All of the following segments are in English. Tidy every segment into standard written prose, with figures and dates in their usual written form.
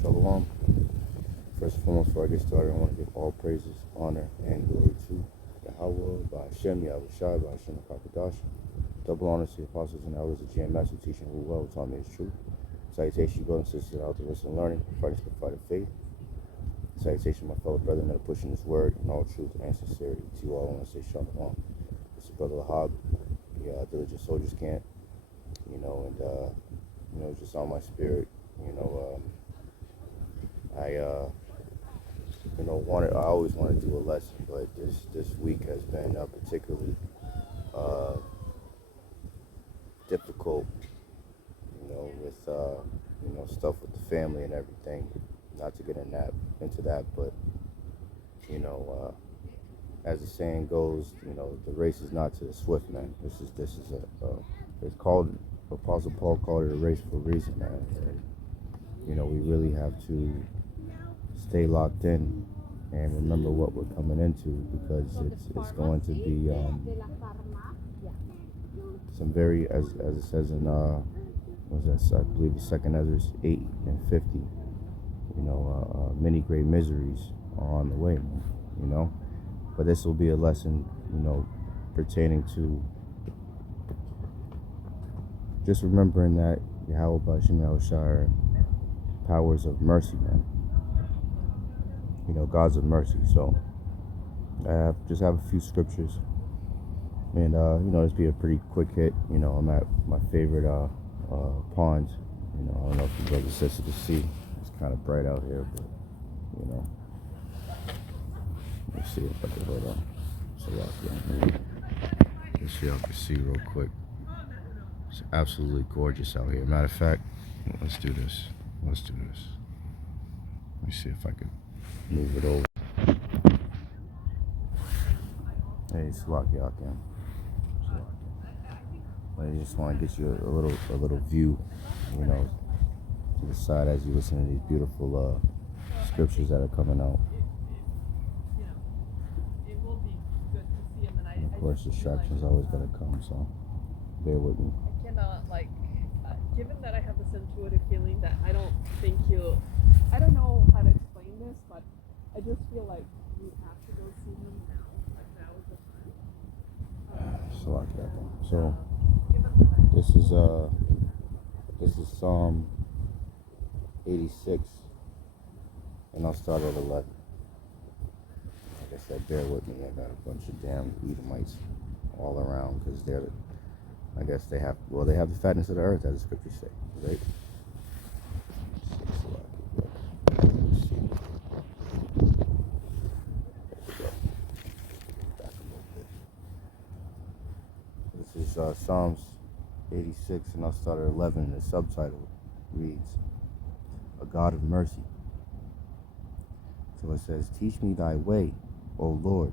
Shalom. First and foremost, before I get started, I want to give all praises, honor, and glory to Yahawah, Bahasham, Yahawashi, Bahasham, double honor to the apostles and elders of GMS who teach and who well taught me his truth. Salutation, brothers and sisters out to listen and learning, fighting the fight of faith. Salutation, my fellow brethren that are pushing this word in all truth and sincerity. To you all, I want to say Shalom. It's your brother Lahab, the diligent soldiers camp, and just on my spirit, I always want to do a lesson, but this week has been particularly difficult, with stuff with the family and everything. Not to get into that, but as the saying goes, the race is not to the swift, man. This is it's called, Apostle Paul called it a race for a reason, man. And, we really have to stay locked in and remember what we're coming into, because it's going to be some very, as it says in I believe it's 2 Ezra 8:50, many great miseries are on the way, but this will be a lesson, pertaining to just remembering that Yahawah, Bahasham, Yahawashi, powers of mercy, man. Gods of mercy. So I just have a few scriptures, and this be a pretty quick hit. I'm at my favorite pond. I don't know if you brothers and sisters to see. It's kind of bright out here, but let me see if I can hold on. Let's see if I can see real quick. It's absolutely gorgeous out here. Matter of fact, let's do this. Let me see if I can move it over. Hey, Slocky out there. I just want to get you a little view, to the side as you listen to these beautiful scriptures that are coming out. And of course, distractions always gotta come, so bear with me. I cannot, given that I have this intuitive feeling that I don't know how to explain this, but I just feel like you have to go see him now. Now is the time. So this is Psalm 86, and I'll start at 11. Like I said, bear with me. I got a bunch of damn Edomites all around, because they have the fatness of the earth, as the scriptures say, right? This is Psalms 86, and I'll start at 11. The subtitle reads, "A God of Mercy." So it says, "Teach me thy way, O Lord.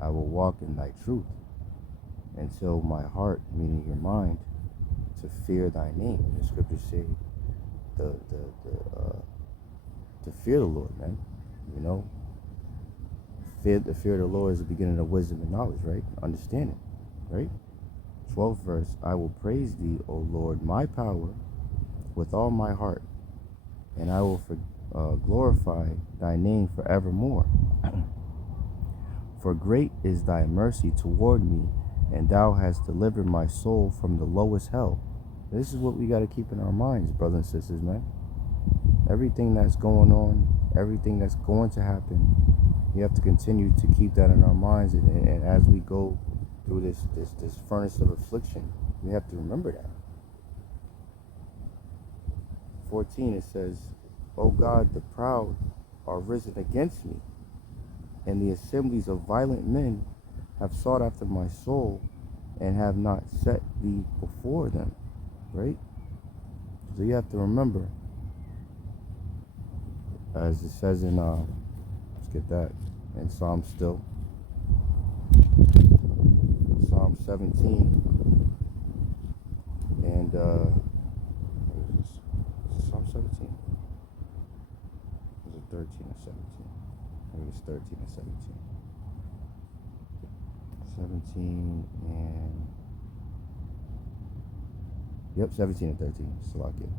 I will walk in thy truth, until my heart, meaning your mind, to fear thy name." The scriptures say to fear the Lord, man. The fear of the Lord is the beginning of wisdom and knowledge, right? Understanding, right? 12th verse, "I will praise thee, O Lord, my power, with all my heart, and I will glorify thy name forevermore. For great is thy mercy toward me, and thou hast delivered my soul from the lowest hell." This is what we got to keep in our minds, brothers and sisters, man. Everything that's going on, everything that's going to happen, we have to continue to keep that in our minds, and as we go through this furnace of affliction, we have to remember that. 14, it says, "O God, the proud are risen against me, and the assemblies of violent men have sought after my soul, and have not set thee before them." Right? So you have to remember, as it says in let's get that in Psalm 17, and is it Psalm 17? Is it 13 or 17? I think it's 13 or 17. 17 and 17 and 13. Salakia.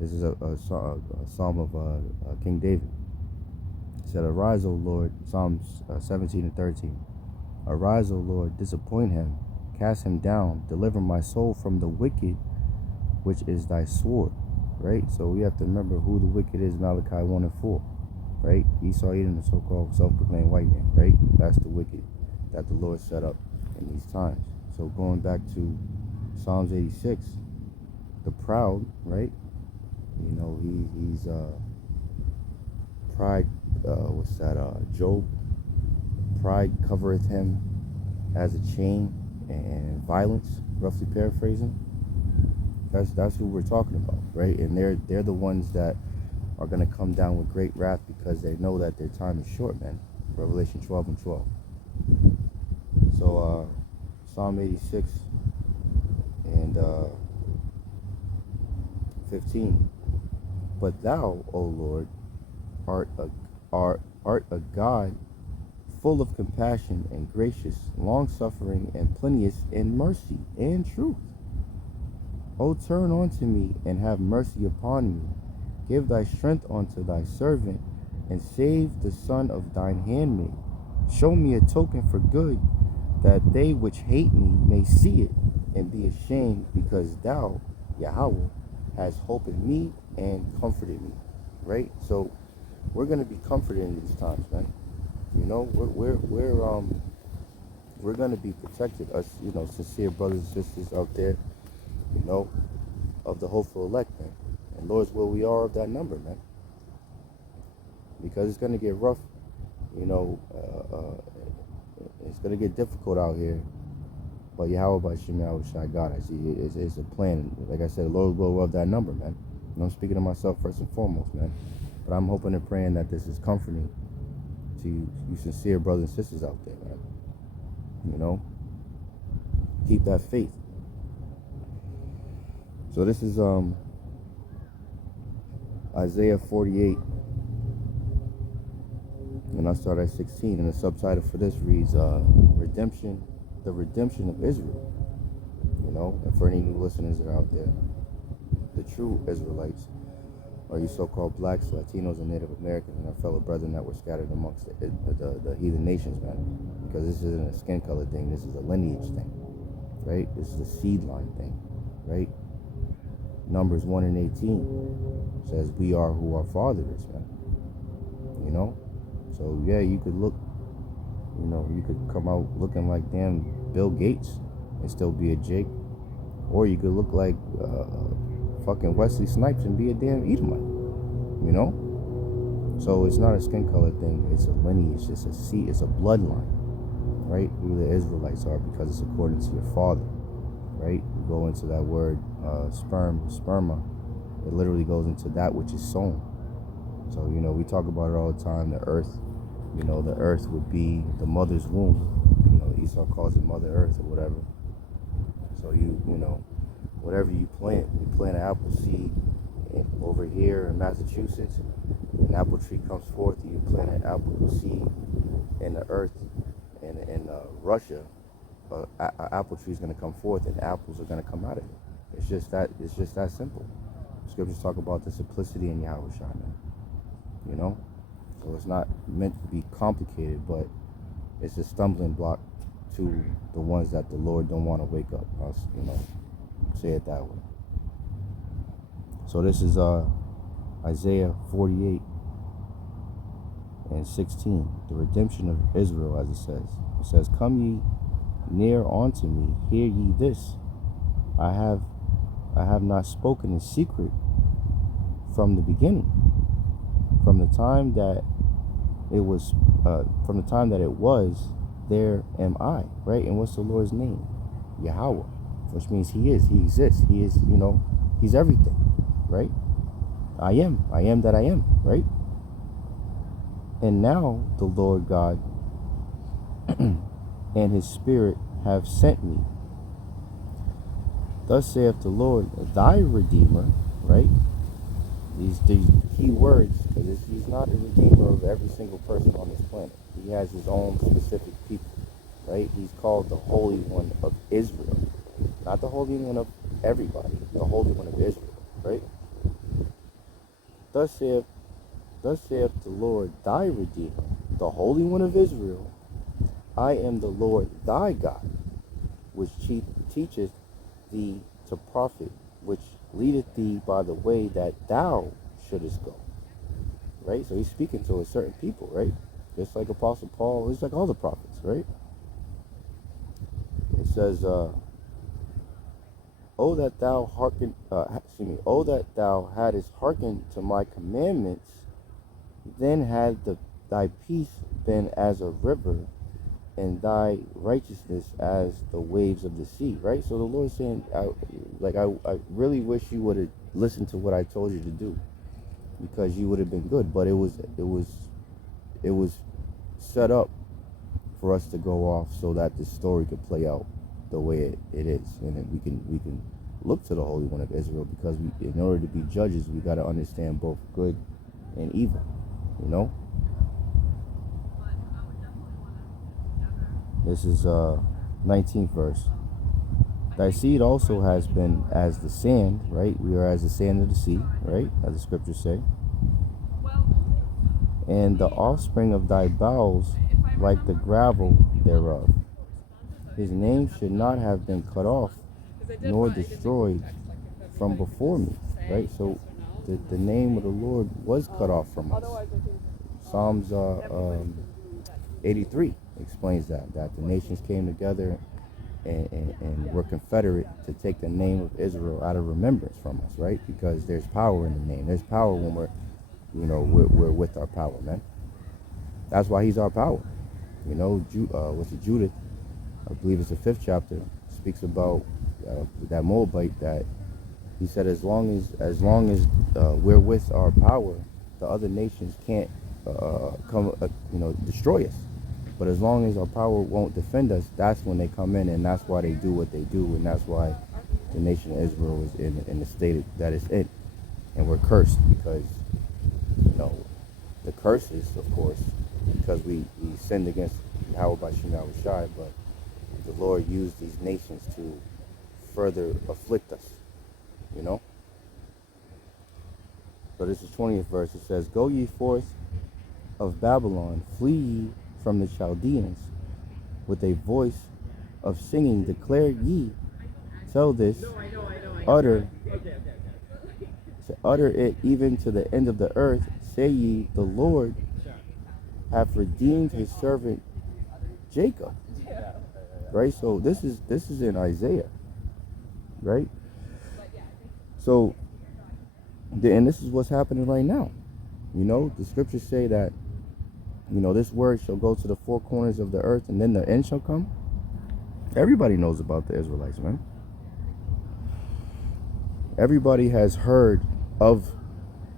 This is a psalm of King David. It said, "Arise, O Lord," Psalms 17 and 13. "Arise, O Lord, disappoint him, cast him down, deliver my soul from the wicked, which is thy sword." Right? So we have to remember who the wicked is, Malachi 1 and 4. Right? Esau Edom, the so-called self-proclaimed white man. Right? That's the wicked that the Lord set up in these times. So going back to Psalms 86, the proud, right? You know, he's pride, what's that, Job? Pride covereth him as a chain, and violence, roughly paraphrasing. That's who we're talking about, right? And they're the ones that are going to come down with great wrath because they know that their time is short, man. Revelation 12 and 12. So Psalm 86 and 15. "But thou, O Lord, art a God full of compassion and gracious, long-suffering, and plenteous in mercy and truth. O turn unto me, and have mercy upon me. Give thy strength unto thy servant, and save the son of thine handmaid. Show me a token for good, that they which hate me may see it, and be ashamed, because thou, Yahawah, hast hope in me and comforted me." Right? So we're going to be comforted in these times, man. You know, we're going to be protected. Us, you know, sincere brothers and sisters out there, you know, of the hopeful elect, man. And Lord's will, we are of that number, man. Because it's going to get rough, you know, it's going to get difficult out here. But Yahawah, Bahasham, Yahawashi, God, I see it's a plan. Like I said, Lord's will, we're of that number, man. And I'm speaking to myself first and foremost, man. But I'm hoping and praying that this is comforting to you sincere brothers and sisters out there, man. You know, keep that faith. So this is Isaiah 48, and I'll start at 16. And the subtitle for this reads "Redemption, the Redemption of Israel." You know, and for any new listeners that are out there, the true Israelites are you so-called blacks, Latinos, and Native Americans, and our fellow brethren that were scattered amongst the heathen nations, man. Because this isn't a skin color thing, this is a lineage thing, right? This is a seed line thing, right? Numbers 1 and 18 says, "We are who our father is," man. You know? So, yeah, you could look, you know, you could come out looking like damn Bill Gates and still be a Jake. Or you could look like fucking Wesley Snipes and be a damn Edomite, you know? So it's not a skin color thing, it's a lineage, it's a seed, it's a bloodline, right? Who the Israelites are, because it's according to your father, right? You go into that word sperma, it literally goes into that which is sown. So, you know, we talk about it all the time, the earth, you know, the earth would be the mother's womb. You know, Esau calls it Mother Earth or whatever. So you know, whatever you plant an apple seed over here in Massachusetts, an apple tree comes forth, you plant an apple seed in the earth in Russia, an apple tree is going to come forth and apples are going to come out of it. It's just that simple. Scriptures talk about the simplicity in Yahawashi, man. You know? So it's not meant to be complicated, but it's a stumbling block to the ones that the Lord don't want to wake up. I'll, you know, say it that way. So this is Isaiah 48 and 16, the redemption of Israel, as it says. It says, "Come ye near unto me, hear ye this. I have not spoken in secret from the beginning, from the time that it was, there am I," right? And what's the Lord's name? Yahawah, which means he exists, he is, you know, he's everything, right? I am that I am, right? "And now the Lord God and his Spirit have sent me. Thus saith the Lord, thy Redeemer," right? These key words, because he's not a redeemer of every single person on this planet. He has his own specific people, right? He's called the Holy One of Israel. Not the Holy One of everybody, the Holy One of Israel, right? Thus saith the Lord thy Redeemer, the Holy One of Israel, I am the Lord thy God, which teacheth thee to profit, which leadeth thee by the way that thou shouldest go. Right? So he's speaking to a certain people, right? Just like Apostle Paul, it's like all the prophets, right? It says, oh that thou oh that thou hadst hearkened to my commandments, then had thy peace been as a river, and thy righteousness as the waves of the sea. Right? So the Lord's saying, I really wish you would have listened to what I told you to do, because you would have been good. But it was set up for us to go off so that the story could play out the way it is, and then we can look to the Holy One of Israel, because in order to be judges, we got to understand both good and evil. You know. This is 19th verse. Thy seed also has been as the sand, right? We are as the sand of the sea, right? As the scriptures say. And the offspring of thy bowels like the gravel thereof. His name should not have been cut off, nor destroyed from before me, right? So the name of the Lord was cut off from us. Psalms 83 explains that the nations came together and were confederate to take the name of Israel out of remembrance from us, right? Because there's power in the name. There's power when we're with our power, man. That's why he's our power. You know, Judith, I believe it's the 5th chapter, speaks about that Moabite, that he said as long as we're with our power, the other nations can't come destroy us. But as long as our power won't defend us, that's when they come in, and that's why they do what they do, and that's why the nation of Israel is in the state that it's in. And we're cursed because, the curses, of course, because we sinned against Bahasham, Yahawashi, but the Lord used these nations to further afflict us, So this is 20th verse. It says, go ye forth of Babylon, flee ye from the Chaldeans, with a voice of singing declare ye, tell this, utter it even to the end of the earth, say ye, the Lord hath redeemed his servant Jacob. Right? So this is in Isaiah, right? So, and this is what's happening right now. The scriptures say that, this word shall go to the four corners of the earth, and then the end shall come. Everybody knows about the Israelites, man. Everybody has heard of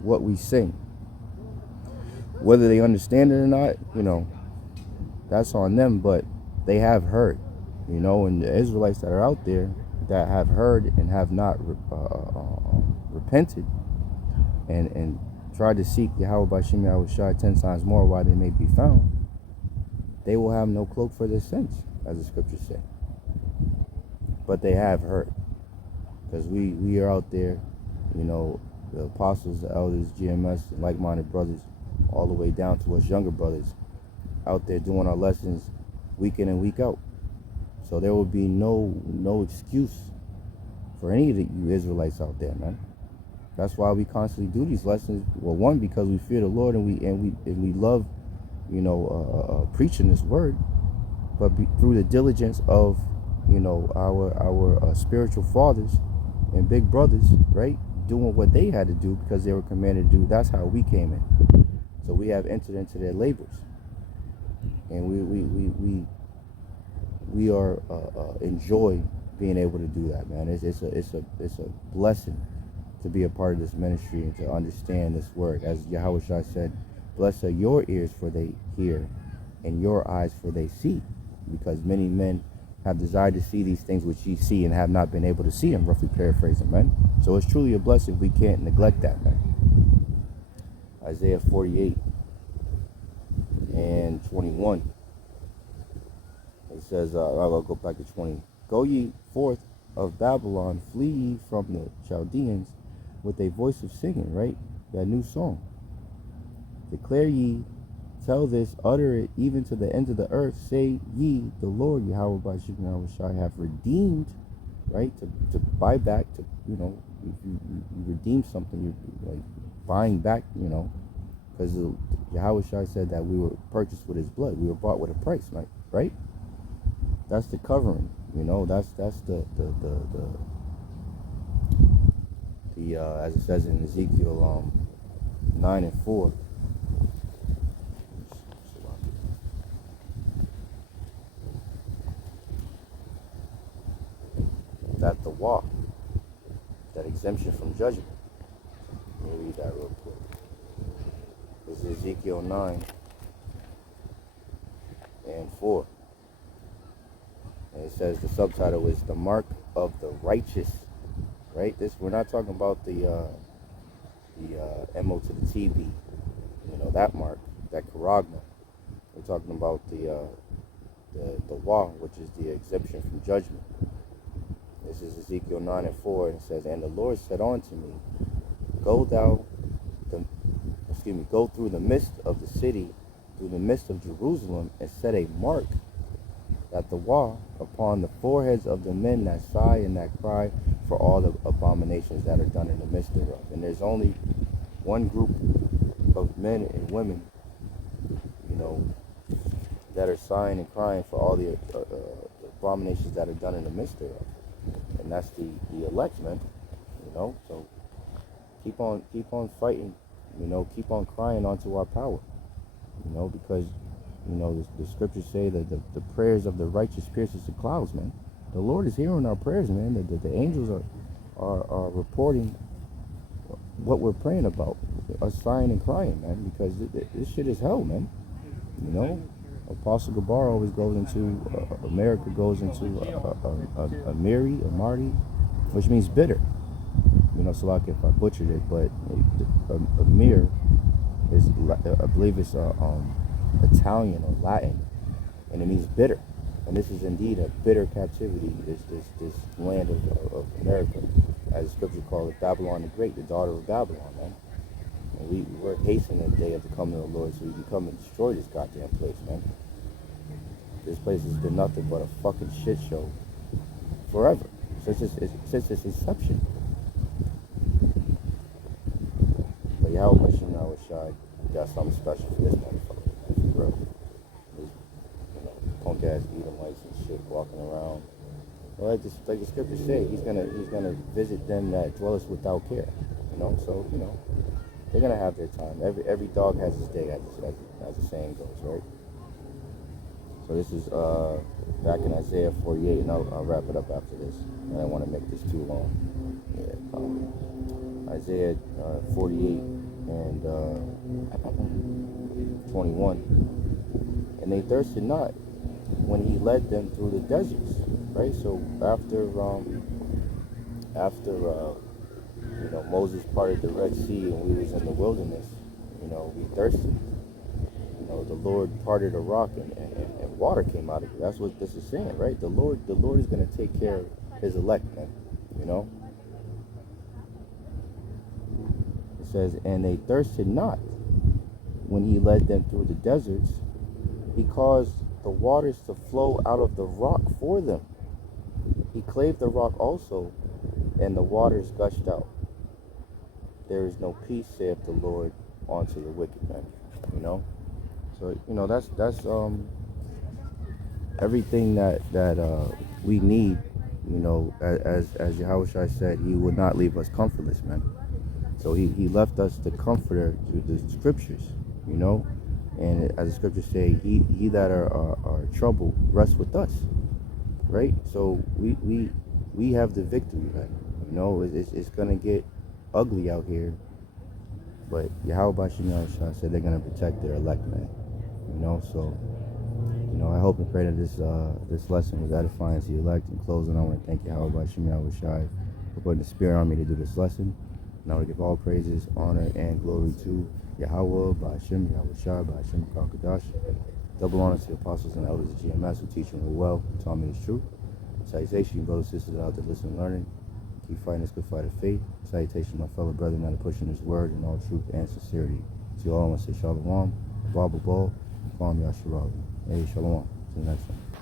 what we sing. Whether they understand it or not, that's on them, but they have heard, and the Israelites that are out there that have heard and have not repented and tried to seek Yahawah Bahasham Yahawashi 10 times more while they may be found, they will have no cloak for their sins, as the scriptures say. But they have heard, because we are out there, the apostles, the elders, GMS, the like-minded brothers, all the way down to us younger brothers, out there doing our lessons week in and week out. So there will be no excuse for any of you Israelites out there, man. That's why we constantly do these lessons. Well, one, because we fear the Lord and we love, preaching this word, but through the diligence of, our spiritual fathers and big brothers, right, doing what they had to do because they were commanded to do. That's how we came in. So we have entered into their labors, and we are enjoy being able to do that, man. It's a blessing to be a part of this ministry and to understand this word. As Yahawashi said, blessed are your ears for they hear, and your eyes for they see, because many men have desired to see these things which ye see and have not been able to see them, roughly paraphrasing, man. So it's truly a blessing. We can't neglect that, man. Isaiah 48 and 21. It says, I'll go back to 20. Go ye forth of Babylon, flee ye from the Chaldeans, with a voice of singing, right? that new song. Declare ye, tell this, utter it even to the ends of the earth. Say ye, the Lord Yahawah Bahasham Yahawashi have redeemed, right? To buy back, to, you know, if you redeem something, you're like buying back, you know, because Yahawashi said that we were purchased with his blood. We were bought with a price, right? Right? That's the covering, you know, that's the as it says in Ezekiel 9:4. That the walk, that exemption from judgment. Let me read that real quick. This is Ezekiel 9:4. And it says the subtitle is the mark of the righteous. Right? This, we're not talking about the MO to the TB, you know, that mark, that charagma. We're talking about the law, which is the exemption from judgment. This is Ezekiel 9:4, and it says, and the Lord said unto me, go through the midst of the city, through the midst of Jerusalem, and set a mark that the wall upon the foreheads of the men that sigh and that cry for all the abominations that are done in the midst thereof. And there's only one group of men and women, you know, that are sighing and crying for all the abominations that are done in the midst thereof, and that's the elect, man. You know, so keep on fighting. You know, keep on crying onto our power. You know, because you know the scriptures say that the prayers of the righteous pierces the clouds, man. The Lord is hearing our prayers, man. The angels are reporting what we're praying about, us sighing and crying, man, because this shit is hell, man. You know, Apostle Gabar always goes into America goes into a Marty, which means bitter. You know, so like if I butchered it, but a mir is, I believe it's Italian or Latin, and it means bitter. And this is indeed a bitter captivity, this land of America, as the scripture calls it, Babylon the Great, the daughter of Babylon, man. And we're hastening the day of the coming of the Lord, so we can come and destroy this goddamn place, man. This place has been nothing but a fucking shit show forever, since its inception. But Yahawashi got something special for this motherfucker, for real. Punk ass Edomites and shit walking around. Well, like the scriptures say, he's gonna visit them that dwelleth without care. You know, so you know they're gonna have their time. Every dog has his day, as the saying goes, right? So this is back in Isaiah 48, and I'll wrap it up after this. I don't want to make this too long. Yeah, probably. Isaiah 48 and 21. And they thirsted not when he led them through the deserts, right? So after you know, Moses parted the Red Sea and we was in the wilderness, you know, we thirsted. You know, the Lord parted a rock and water came out of it. That's what this is saying, right? The Lord is going to take care of his elect, man. You know? It says, and they thirsted not when he led them through the deserts. He caused the waters to flow out of the rock for them. He clave the rock also, and the waters gushed out. There is no peace, saith the Lord, unto the wicked man. You know? So, you know, that's everything that we need, you know, as Yahawashi said, he would not leave us comfortless, man. So he left us the comforter through the scriptures, you know. And as the scriptures say, he that are troubled rests with us, right? So we have the victory, man. You know, it's gonna get ugly out here, but Yahawah said they're gonna protect their elect, man. You know, so you know, I hope and pray that this lesson was edifying to the elect. In closing, I want to thank Yahawah for putting the spirit on me to do this lesson. And I want to give all praises, honor, and glory to Yahawah, Bahasham, Yahawashi, Bahasham, Kakadash. Double honor to the apostles and elders of GMS who teach me well, taught me the truth. Salutations, brothers and sisters out there listening and learning. Keep fighting this good fight of faith. Salutations, my fellow brethren that are pushing this word in all truth and sincerity. To you all, I want to say shalom, Baba Ball, Kwam Yasharali. Hey, shalom. See you next time.